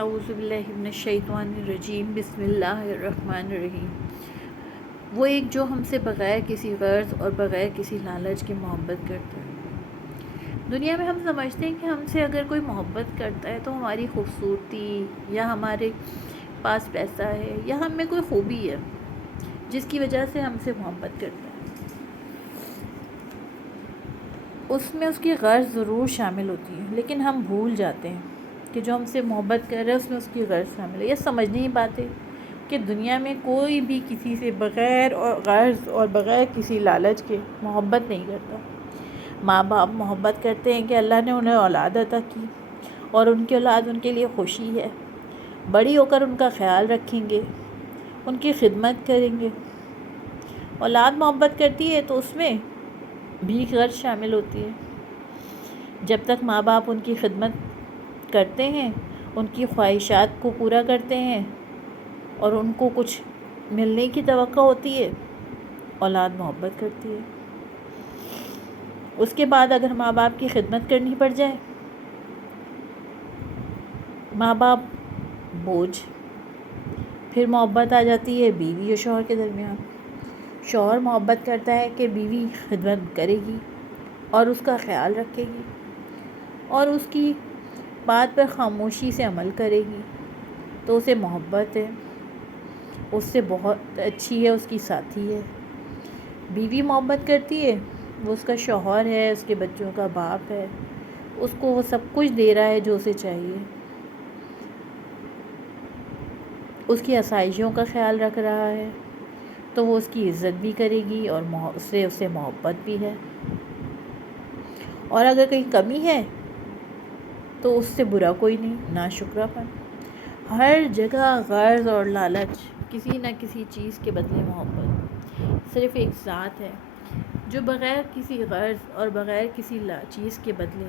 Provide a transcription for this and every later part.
اعوذ باللہ من الشیطان الرجیم، بسم اللہ الرحمن الرحیم۔ وہ ایک جو ہم سے بغیر کسی غرض اور بغیر کسی لالچ کے محبت کرتا ہے۔ دنیا میں ہم سمجھتے ہیں کہ ہم سے اگر کوئی محبت کرتا ہے تو ہماری خوبصورتی یا ہمارے پاس پیسہ ہے یا ہم میں کوئی خوبی ہے جس کی وجہ سے ہم سے محبت کرتا ہے۔ اس میں اس کی غرض ضرور شامل ہوتی ہے، لیکن ہم بھول جاتے ہیں کہ جو ہم سے محبت کر رہا ہے اس میں اس کی غرض شامل ہے۔ یہ سمجھ نہیں پاتے کہ دنیا میں کوئی بھی کسی سے بغیر اور غرض اور بغیر کسی لالچ کے محبت نہیں کرتا۔ ماں باپ محبت کرتے ہیں کہ اللہ نے انہیں اولاد عطا کی اور ان کی اولاد ان کے لیے خوشی ہے، بڑی ہو کر ان کا خیال رکھیں گے، ان کی خدمت کریں گے۔ اولاد محبت کرتی ہے تو اس میں بھی غرض شامل ہوتی ہے۔ جب تک ماں باپ ان کی خدمت کرتے ہیں، ان کی خواہشات کو پورا کرتے ہیں اور ان کو کچھ ملنے کی توقع ہوتی ہے، اولاد محبت کرتی ہے۔ اس کے بعد اگر ماں باپ کی خدمت کرنی پڑ جائے، ماں باپ بوجھ، پھر محبت آ جاتی ہے بیوی اور شوہر کے درمیان۔ شوہر محبت کرتا ہے کہ بیوی خدمت کرے گی اور اس کا خیال رکھے گی اور اس کی بات پر خاموشی سے عمل کرے گی، تو اسے محبت ہے، اس سے بہت اچھی ہے، اس کی ساتھی ہے۔ بیوی محبت کرتی ہے، وہ اس کا شوہر ہے، اس کے بچوں کا باپ ہے، اس کو وہ سب کچھ دے رہا ہے جو اسے چاہیے، اس کی آسائشوں کا خیال رکھ رہا ہے، تو وہ اس کی عزت بھی کرے گی اور اسے محبت بھی ہے۔ اور اگر کہیں کمی ہے تو اس سے برا کوئی نہیں، ناشکرا پن۔ ہر جگہ غرض اور لالچ، کسی نہ کسی چیز کے بدلے محبت۔ صرف ایک ذات ہے جو بغیر کسی غرض اور بغیر کسی چیز کے بدلے،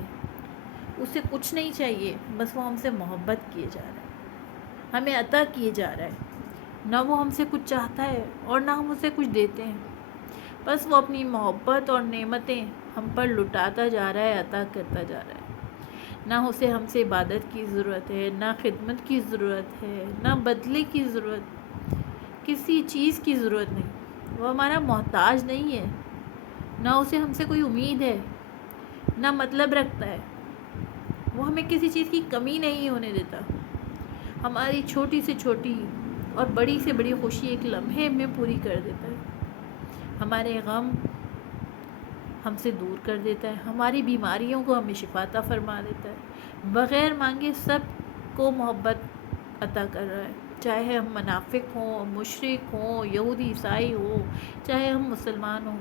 اسے کچھ نہیں چاہیے، بس وہ ہم سے محبت کیے جا رہا ہے، ہمیں عطا کیے جا رہا ہے۔ نہ وہ ہم سے کچھ چاہتا ہے اور نہ ہم اسے کچھ دیتے ہیں، بس وہ اپنی محبت اور نعمتیں ہم پر لٹاتا جا رہا ہے، عطا کرتا جا رہا ہے۔ نہ اسے ہم سے عبادت کی ضرورت ہے، نہ خدمت کی ضرورت ہے، نہ بدلے کی ضرورت، کسی چیز کی ضرورت نہیں۔ وہ ہمارا محتاج نہیں ہے، نہ اسے ہم سے کوئی امید ہے، نہ مطلب رکھتا ہے۔ وہ ہمیں کسی چیز کی کمی نہیں ہونے دیتا۔ ہماری چھوٹی سے چھوٹی اور بڑی سے بڑی خوشی ایک لمحے میں پوری کر دیتا ہے۔ ہمارے غم ہم سے دور کر دیتا ہے، ہماری بیماریوں کو ہمیں شفا عطا فرما دیتا ہے۔ بغیر مانگے سب کو محبت عطا کر رہا ہے، چاہے ہم منافق ہوں، مشرک ہوں، یہودی عیسائی ہوں، چاہے ہم مسلمان ہوں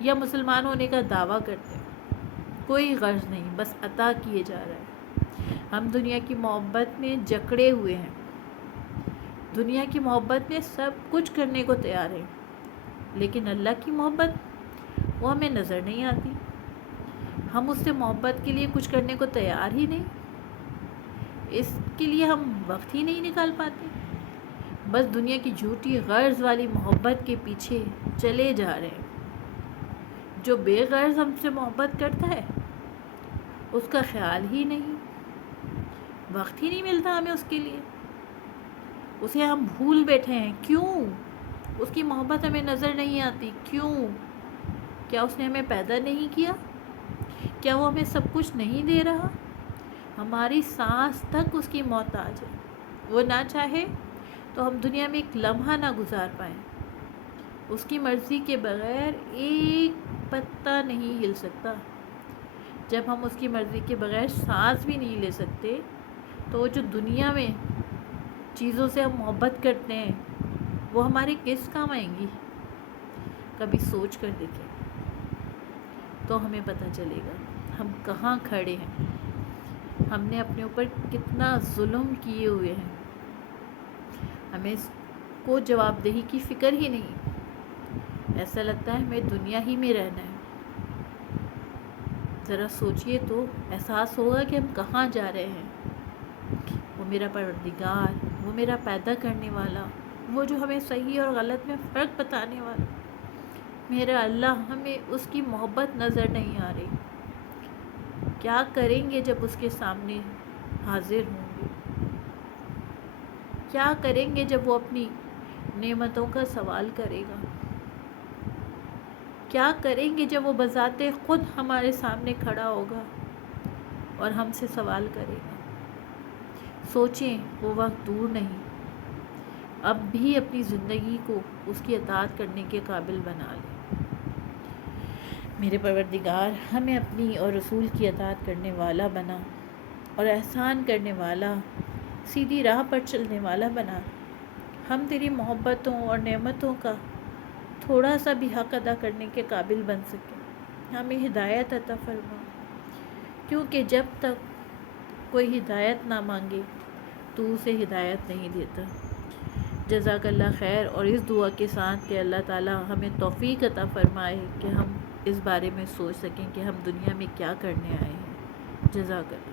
یا مسلمان ہونے کا دعویٰ کرتے ہیں، کوئی غرض نہیں، بس عطا کیے جا رہا ہے۔ ہم دنیا کی محبت میں جکڑے ہوئے ہیں، دنیا کی محبت میں سب کچھ کرنے کو تیار ہیں، لیکن اللہ کی محبت وہ ہمیں نظر نہیں آتی۔ ہم اس سے محبت کے لیے کچھ کرنے کو تیار ہی نہیں، اس کے لیے ہم وقت ہی نہیں نکال پاتے، بس دنیا کی جھوٹی غرض والی محبت کے پیچھے چلے جا رہے ہیں۔ جو بے غرض ہم سے محبت کرتا ہے اس کا خیال ہی نہیں، وقت ہی نہیں ملتا ہمیں اس کے لیے، اسے ہم بھول بیٹھے ہیں۔ کیوں؟ اس کی محبت ہمیں نظر نہیں آتی، کیوں؟ کیا اس نے ہمیں پیدا نہیں کیا؟ کیا وہ ہمیں سب کچھ نہیں دے رہا؟ ہماری سانس تک اس کی محتاج ہے۔ وہ نہ چاہے تو ہم دنیا میں ایک لمحہ نہ گزار پائیں، اس کی مرضی کے بغیر ایک پتا نہیں ہل سکتا۔ جب ہم اس کی مرضی کے بغیر سانس بھی نہیں لے سکتے تو جو دنیا میں چیزوں سے ہم محبت کرتے ہیں وہ ہمارے کس کام آئیں گی؟ کبھی سوچ کر دیکھیں تو ہمیں پتہ چلے گا ہم کہاں کھڑے ہیں، ہم نے اپنے اوپر کتنا ظلم کیے ہوئے ہیں۔ ہمیں اس کو جواب دہی کی فکر ہی نہیں، ایسا لگتا ہے ہمیں دنیا ہی میں رہنا ہے۔ ذرا سوچئے تو احساس ہوگا کہ ہم کہاں جا رہے ہیں۔ وہ میرا پروردگار، وہ میرا پیدا کرنے والا، وہ جو ہمیں صحیح اور غلط میں فرق بتانے والا، میرا اللہ، ہمیں اس کی محبت نظر نہیں آ رہی۔ کیا کریں گے جب اس کے سامنے حاضر ہوں گے؟ کیا کریں گے جب وہ اپنی نعمتوں کا سوال کرے گا؟ کیا کریں گے جب وہ بذات خود ہمارے سامنے کھڑا ہوگا اور ہم سے سوال کرے گا؟ سوچیں، وہ وقت دور نہیں، اب بھی اپنی زندگی کو اس کی اطاعت کرنے کے قابل بنا لیں۔ میرے پروردگار، ہمیں اپنی اور رسول کی اطاعت کرنے والا بنا اور احسان کرنے والا، سیدھی راہ پر چلنے والا بنا۔ ہم تیری محبتوں اور نعمتوں کا تھوڑا سا بھی حق ادا کرنے کے قابل بن سکیں۔ ہمیں ہدایت عطا فرما، کیونکہ جب تک کوئی ہدایت نہ مانگے تو اسے ہدایت نہیں دیتا۔ جزاک اللہ خیر، اور اس دعا کے ساتھ کہ اللہ تعالی ہمیں توفیق عطا فرمائے کہ ہم اس بارے میں سوچ سکیں کہ ہم دنیا میں کیا کرنے آئے ہیں۔ جزاک اللہ۔